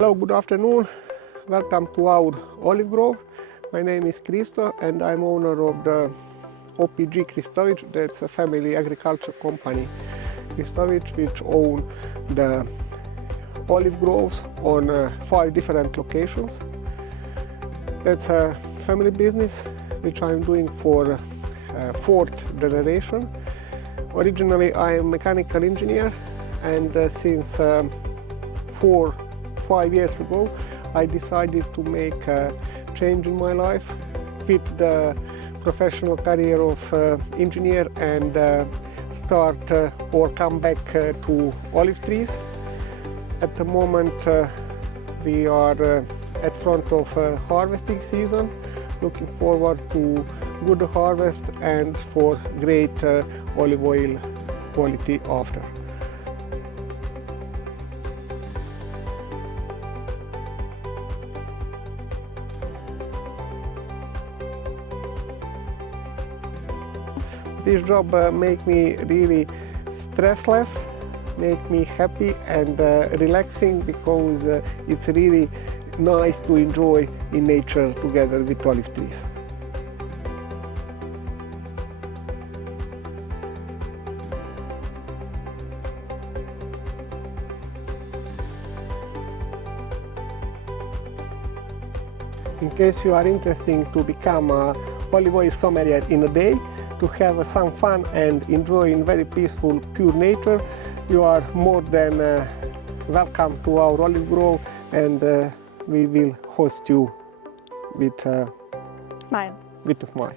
Hello, good afternoon. Welcome to our olive grove. My name is Kristo and I'm owner of the OPG Kristovic. That's a family agriculture company. Kristovic, which own the olive groves on 5 different locations. That's a family business which I'm doing for 4th generation. Originally I'm a mechanical engineer, and since 4-5 years ago I decided to make a change in my life, quit the professional career of engineer and start or come back to olive trees. At the moment we are at front of harvesting season, looking forward to good harvest and for great olive oil quality after. This job makes me really stressless, make me happy and relaxing, because it's really nice to enjoy in nature together with olive trees. In case you are interested to become a olive oil sommelier in a day, to have some fun and enjoy in very peaceful, pure nature, you are more than welcome to our olive grove, and we will host you with Smile. with a smile.